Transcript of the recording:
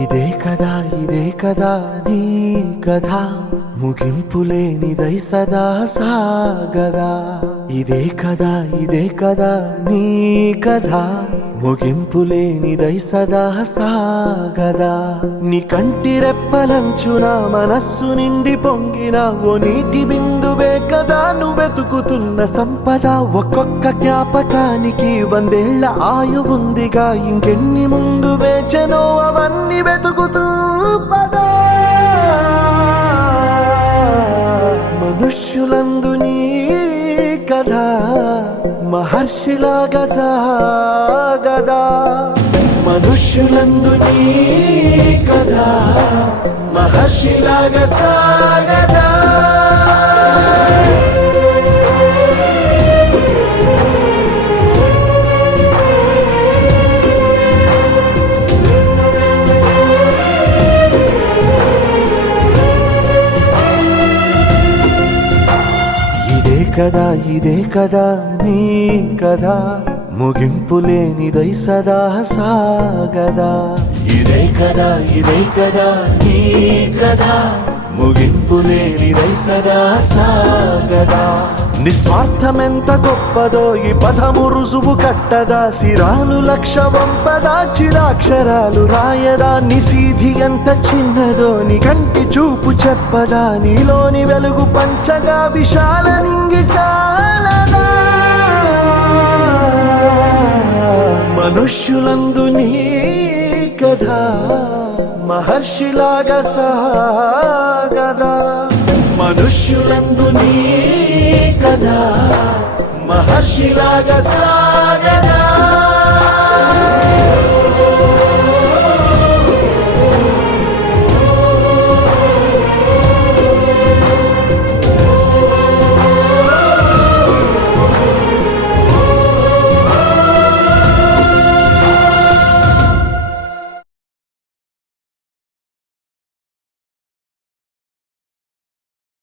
ఇదే కదా నీ కథ ముగింపులేనిదై సదా సాగదా. ఇదే కదా నీ కథ ముగింపులేనిదై సదా సాగదా. నీ కంటి రెప్పలంచున మనస్సు నిండి పొంగిన ఓ నీటి బిందువే కదా నువ్వెతుకుతున్న సంపద. ఒక్కొక్క జ్ఞాపకానికి 100 ఏళ్ల ఆయువుందిగా, ఇంకెన్ని ముందు వేచనో అవన్నీ వెతుకుతూ పదా. మనుష్యులందు నీ కథ మహర్షిలాగా సాగదా. మనుష్యులందు నీ కథ మహర్షిలాగా సాగదా. ఇదే కదా నీ కథ ముగింపులేనిదై సదా సాగదా. ఇదే కదా నీ కథ ముగింపులేనిదై సదా సాగదా. నిస్వార్థమెంత గొప్పదో ఈ పదము రుజువు కట్టదా. సిరాలు లక్ష వంపదా, చిరాక్షరాలు రాయదా. నిశీధి ఎంత చిన్నదో నీ కంటి చూపు చెప్పదా. నీలోని వెలుగు పంచగా విశాల నింగి చాలదా. మనుష్యులందు నీ కథ మహర్షిలాగా సాగదా. మనుష్యులందు నీ కథ మహర్షిలాగా సాగదా.